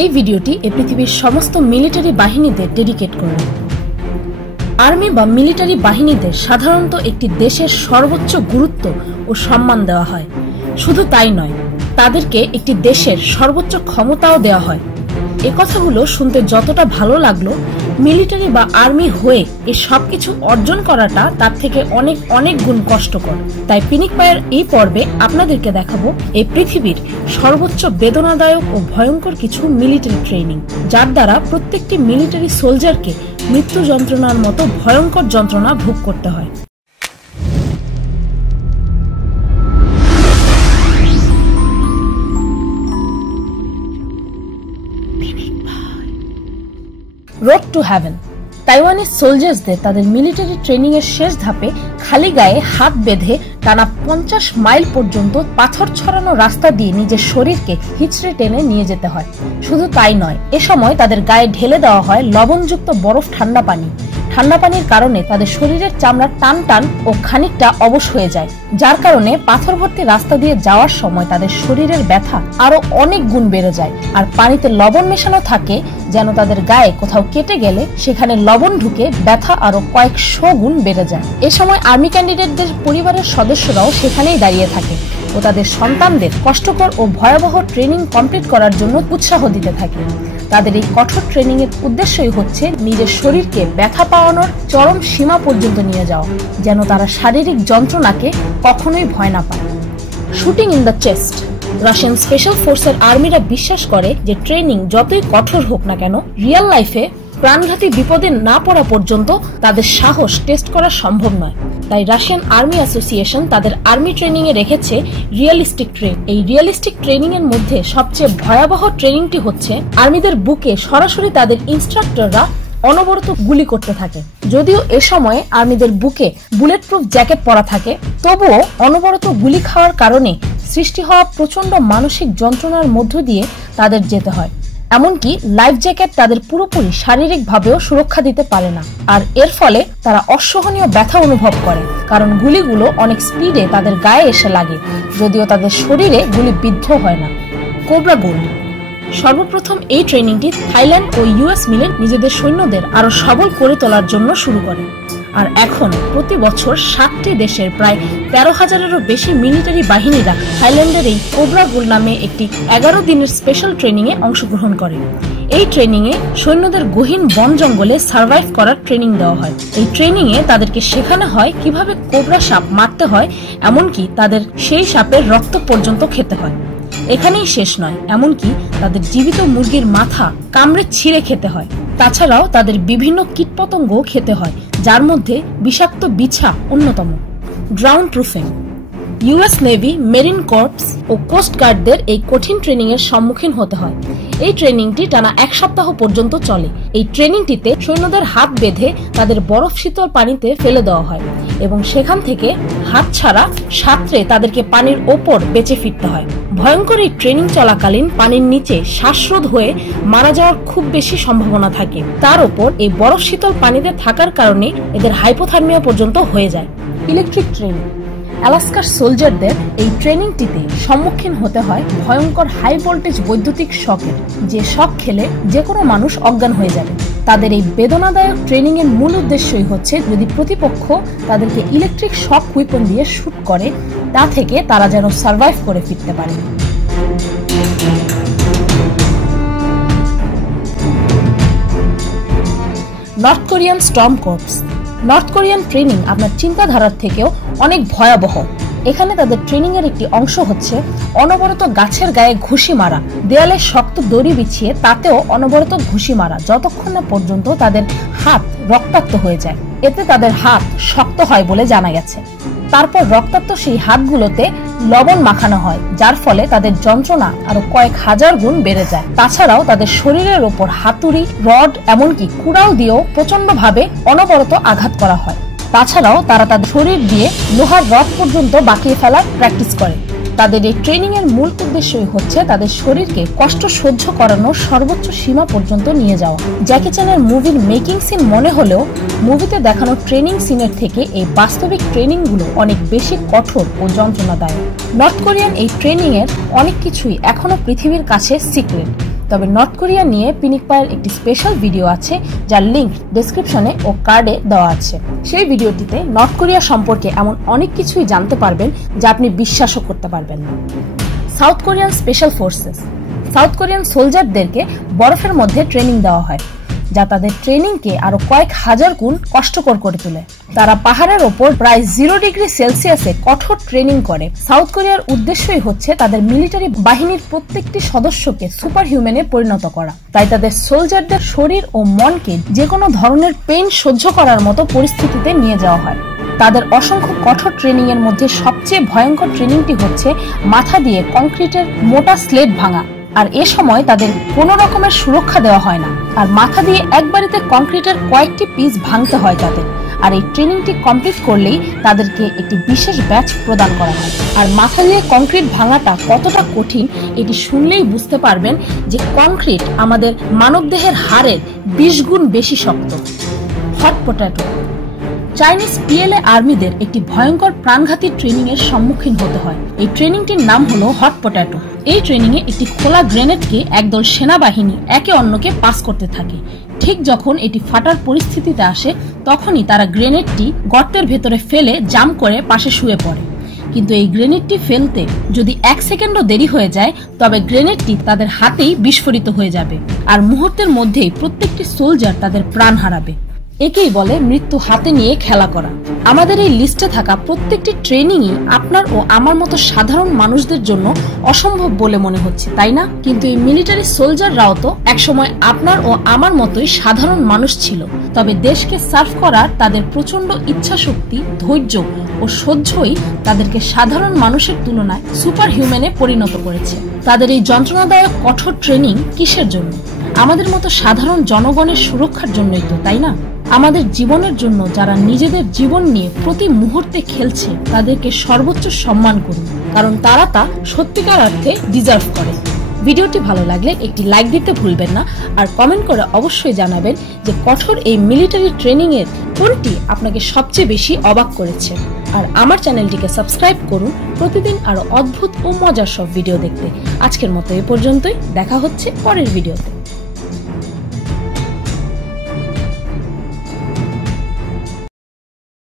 এই ভিডিওটি এ পৃথিবীর সমস্ত মিলিটারি বাহিনীদের ডেডিকেট করুন আর্মি বা মিলিটারি বাহিনীদের সাধারণত একটি দেশের সর্বোচ্চ গুরুত্ব ও সম্মান দেওয়া হয়। শুধু তাই নয়, তাদেরকে একটি দেশের সর্বোচ্চ ক্ষমতাও দেওয়া হয়। এ কথাগুলো শুনতে যতটা ভালো লাগল মিলিটারি বা আর্মি হয়ে এই সবকিছু অর্জন করাটা তার থেকে অনেক অনেক গুণ কষ্টকর। তাই পিনিক পায়ের এই পর্বে আপনাদেরকে দেখাবো এই পৃথিবীর সর্বোচ্চ বেদনাদায়ক ও ভয়ঙ্কর কিছু মিলিটারি ট্রেনিং, যার দ্বারা প্রত্যেকটি মিলিটারি সোলজারকে মৃত্যু যন্ত্রণার মতো ভয়ঙ্কর যন্ত্রণা ভোগ করতে হয়। Road to heaven. তাইওয়ানের সোলজার্সদের তাদের মিলিটারি ট্রেনিং এর শেষ ধাপে খালি গায়ে হাত বেঁধে টানা পঞ্চাশ মাইল পর্যন্ত পাথর ছড়ানো রাস্তা দিয়ে নিজের শরীরকে হিচড়ে টেনে নিয়ে যেতে হয়। শুধু তাই নয়, এ সময় তাদের গায়ে ঢেলে দেওয়া হয় লবণযুক্ত বরফ ঠান্ডা পানি। ঠান্ডা পানির কারণে তাদের শরীরের চামড়া টান টান ও খানিকটা অবশ হয়ে যায়, যার কারণে পাথর ভর্তি রাস্তা দিয়ে যাওয়ার সময় তাদের শরীরের ব্যথা আরও অনেক গুণ বেড়ে যায়। আর পানিতে লবণ মেশানো থাকে যেন তাদের গায়ে কোথাও কেটে গেলে সেখানে লবণ ঢুকে ব্যথা আরও কয়েকশো গুণ বেড়ে যায়। এ সময় আর্মি ক্যান্ডিডেটদের পরিবারের সদস্যরাও সেখানেই দাঁড়িয়ে থাকে ও তাদের সন্তানদের কষ্টকর ও ভয়াবহ ট্রেনিং কমপ্লিট করার জন্য উৎসাহ দিতে থাকে। তাদের এই কঠোর ট্রেনিং এর উদ্দেশ্যই হচ্ছে নিজের শরীরকে ব্যথা পাওয়ানোর চরম সীমা পর্যন্ত নিয়ে যাওয়া, যেন তারা শারীরিক যন্ত্রণাকে কখনোই ভয় না পায়। Shooting in the chest Russian special ফোর্সের আর্মিরা বিশ্বাস করে যে ট্রেনিং যতই কঠোর হোক না কেন রিয়েল লাইফে প্রাণঘাতী বিপদে না পড়া পর্যন্ত তাদের সাহস টেস্ট করা সম্ভব নয়। তাই রাশিয়ান আর্মি অ্যাসোসিয়েশন তাদের আর্মি ট্রেনিং এ রেখেছে রিয়েলিস্টিক ট্রেন। এই রিয়েলিস্টিক ট্রেনিং এর মধ্যে সবচেয়ে ভয়াবহ ট্রেনিংটি হচ্ছে আর্মিদের বুকে সরাসরি তাদের ইনস্ট্রাক্টররা অনবরত গুলি করতে থাকে। যদিও এ সময়ে আর্মিদের বুকে বুলেট প্রুফ জ্যাকেট পরা থাকে, তবুও অনবরত গুলি খাওয়ার কারণে সৃষ্টি হওয়া প্রচণ্ড মানসিক যন্ত্রণার মধ্য দিয়ে তাদের যেতে হয়। এমনকি লাইফ জ্যাকেট তাদের পুরোপুরি শারীরিকভাবেও সুরক্ষা দিতে পারে না। আর এর ফলে তারা অসহনীয় ব্যথা অনুভব করে, কারণ গুলিগুলো অনেক স্পিডে তাদের গায়ে এসে লাগে, যদিও তাদের শরীরে গুলি বিদ্ধ হয় না। Cobra Gold. সর্বপ্রথম এই ট্রেনিংটি থাইল্যান্ড ও ইউএস মিলে নিজেদের সৈন্যদের আরও সবল করে তোলার জন্য শুরু করে। আর এখন প্রতি বছর সাতটি দেশের প্রায় তেরো হাজারেরও বেশি মিলিটারি বাহিনীরা থাইল্যান্ডের এই কোবরা নামে একটি এগারো দিনের স্পেশাল ট্রেনিং এ অংশগ্রহণ করে। এই ট্রেনিং এ সৈন্যদের গহীন বন জঙ্গলে সার্ভাইভ করার ট্রেনিং দেওয়া হয়। এই ট্রেনিং এ তাদেরকে শেখানো হয় কীভাবে কোবরা সাপ মারতে হয়, এমনকি তাদের সেই সাপের রক্ত পর্যন্ত খেতে হয়। এখানেই শেষ নয়, এমনকি তাদের জীবিত মুরগির মাথা কামড়ে ছিঁড়ে খেতে হয়। তাছাড়াও তাদের বিভিন্ন কীটপতঙ্গ খেতে হয়, যার মধ্যে বিষাক্ত বিছা অন্যতম। Drown proofing US Navy Marine Corps ও কোস্ট গার্ডদের এই কঠিন ট্রেনিং এর সম্মুখীন হতে হয়। এই ট্রেনিংটি টানা এক সপ্তাহ পর্যন্ত চলে। এই ট্রেনিংটিতে সৈন্যদের হাত বেঁধে তাদের বরফ শীতল পানিতে ফেলে দেওয়া হয় এবং সেখান থেকে হাত ছাড়া সাঁতরে তাদেরকে পানির ওপর বেঁচে ফিরতে হয়। ভয়ঙ্কর এই ট্রেনিং চলাকালীন পানির নিচে শ্বাসরোধ হয়ে মারা যাওয়ার খুব বেশি সম্ভাবনা থাকে। তার ওপর এই বরফ শীতল পানিতে থাকার কারণে এদের হাইপোথার্মিয়া পর্যন্ত হয়ে যায়। ইলেকট্রিক ট্রেনিং অ্যালাস্কার সোলজারদের এই ট্রেনিংটিতে সম্মুখীন হতে হয় ভয়ঙ্কর হাই ভোল্টেজ বৈদ্যুতিক শকের যে শক খেলে যে কোনো মানুষ অজ্ঞান হয়ে যাবে। তাদের এই বেদনাদায়ক ট্রেনিং এর মূল উদ্দেশ্যই হচ্ছে যদি প্রতিপক্ষ তাদেরকে ইলেকট্রিক শক হুইপন দিয়ে শুট করে, তা থেকে তারা যেন সার্ভাইভ করে ফিরতে পারে। North Korean storm corps. North Korean training আপনার চিন্তাধারার থেকেও অনেক ভয়াবহ। এখানে তাদের ট্রেনিং এর একটি অংশ হচ্ছে অনবরত গাছের গায়ে ঘুষি মারা, দেয়ালে শক্ত দড়ি বিছিয়ে তাতেও অনবরত ঘুষি মারা, যতক্ষণ না পর্যন্ত তাদের হাত রক্তাক্ত হয়ে যায়। এতে তাদের হাত শক্ত হয় বলে জানা গেছে। তারপর রক্তাক্ত সেই হাতগুলোতে লবণ মাখানো হয়, যার ফলে তাদের যন্ত্রণা আরও কয়েক হাজার গুণ বেড়ে যায়। তাছাড়াও তাদের শরীরের ওপর হাতুড়ি, রড, এমনকি কুড়াল দিয়েও প্রচণ্ড ভাবে অনবরত আঘাত করা হয়। তাছাড়াও তারা তাদের শরীর দিয়ে লোহার রড পর্যন্ত বাকিয়ে ফেলার প্র্যাকটিস করে। তাদের এই ট্রেনিং এর মূল উদ্দেশ্যই হচ্ছে তাদের শরীরকে কষ্ট সহ্য করানোর সর্বোচ্চ সীমা পর্যন্ত নিয়ে যাওয়া। জ্যাকি চ্যানের মুভির মেকিং সিন মনে হলেও মুভিতে দেখানো ট্রেনিং সিনের থেকে এই বাস্তবিক ট্রেনিংগুলো অনেক বেশি কঠোর ও যন্ত্রণাদায়ক। নর্থ কোরিয়ান এই ট্রেনিং এর অনেক কিছুই এখনও পৃথিবীর কাছে সিক্রেট তবে নর্থ কোরিয়া নিয়ে পিনিক পায়ের একটি স্পেশাল ভিডিও আছে, যার লিঙ্ক ডেসক্রিপশনে ও কার্ডে দেওয়া আছে। সেই ভিডিওটিতে নর্থ কোরিয়া সম্পর্কে এমন অনেক কিছুই জানতে পারবেন, যা আপনি বিশ্বাসও করতে পারবেন না। South Korean special forces South Korean সোলজারদেরকে বরফের মধ্যে ট্রেনিং দেওয়া হয়। যা তাদের ট্রেনিংকে আরও কয়েক হাজার গুণ কষ্টকর করে তোলে। তারা পাহাড়ের ওপর প্রায় জিরো ডিগ্রি সেলসিয়াসে কঠোর ট্রেনিং করে। সাউথ কোরিয়ার উদ্দেশ্যই হচ্ছে তাদের মিলিটারি বাহিনীর প্রত্যেকটি সদস্যকে সুপার হিউম্যানে পরিণত করা। তাই তাদের সোলজারদের শরীর ও মনকে যে কোনো ধরনের পেইন সহ্য করার মতো পরিস্থিতিতে নিয়ে যাওয়া হয়। তাদের অসংখ্য কঠোর ট্রেনিং এর মধ্যে সবচেয়ে ভয়ঙ্কর ট্রেনিংটি হচ্ছে মাথা দিয়ে কংক্রিটের মোটা স্লেট ভাঙা। আর এ সময় তাদের কোনো রকমের সুরক্ষা দেওয়া হয় না। আর মাথা দিয়ে একবারিতে কংক্রিটের কয়েকটি পিস ভাঙতে হয় তাদের। আর এই ট্রেনিংটি কমপ্লিট করলেই তাদেরকে একটি বিশেষ ব্যাচ প্রদান করা হয়। আর মাথা দিয়ে কংক্রিট ভাঙাটা কতটা কঠিন, এটি শুনলেই বুঝতে পারবেন যে কংক্রিট আমাদের মানবদেহের হাড়ের বিশ গুণ বেশি শক্ত। হট পটাটো চাইনিজ পিএলএ আর্মিদের একটি ভয়ঙ্কর প্রাণঘাতী ট্রেনিং এর সম্মুখীন হতে হয়। এই ট্রেনিংটির নাম হলো হট পটাটো। এই ট্রেনিং এ একটি খোলা গ্রেনেডকে একদল সেনাবাহিনী একে অন্যকে পাস করতে থাকে। ঠিক যখন এটি ফাটার পরিস্থিতিতে আসে, তখনই তারা গ্রেনেডটি গর্তের ভেতরে ফেলে জাম করে পাশে শুয়ে পড়ে। কিন্তু এই গ্রেনেডটি ফেলতে যদি এক সেকেন্ডও দেরি হয়ে যায়, তবে গ্রেনেডটি তাদের হাতেই বিস্ফোরিত হয়ে যাবে। আর মুহূর্তের মধ্যেই প্রত্যেকটি সোলজার তাদের প্রাণ হারাবে। একেই বলে মৃত্যু হাতে নিয়ে খেলা করা। আমাদের এই লিস্টে থাকা প্রত্যেকটি ট্রেনিংই আপনার ও আমার মতো সাধারণ মানুষদের জন্য অসম্ভব বলে মনে হচ্ছে, তাই না? কিন্তু এই মিলিটারি সোলজাররাও তো একসময় আপনার ও আমার মতোই সাধারণ মানুষ ছিল। তবে দেশকে সার্ভ করার তাদের প্রচণ্ড ইচ্ছা শক্তি ধৈর্য ও সহ্যই তাদেরকে সাধারণ মানুষের তুলনায় সুপার হিউম্যানে পরিণত করেছে। তাদের এই যন্ত্রণাদায়ক কঠোর ট্রেনিং কিসের জন্য? আমাদের মতো সাধারণ জনগণের সুরক্ষার জন্যই তো, তাই না? আমাদের জীবনের জন্য যারা নিজেদের জীবন নিয়ে প্রতি মুহূর্তে খেলছে, তাদেরকে সর্বোচ্চ সম্মান করুন কারণ তারা তা সত্যিকার অর্থে ডিজার্ভ করে। ভিডিওটি ভালো লাগলে একটি লাইক দিতে ভুলবেন না, আর কমেন্ট করে অবশ্যই জানাবেন যে কঠোর এই মিলিটারি ট্রেনিং এর কোনটি আপনাকে সবচেয়ে বেশি অবাক করেছে। আর আমার চ্যানেলটিকে সাবস্ক্রাইব করুন, প্রতিদিন আরও অদ্ভুত ও মজার সব ভিডিও দেখতে। আজকের মতো এ পর্যন্তই, দেখা হচ্ছে পরের ভিডিওতে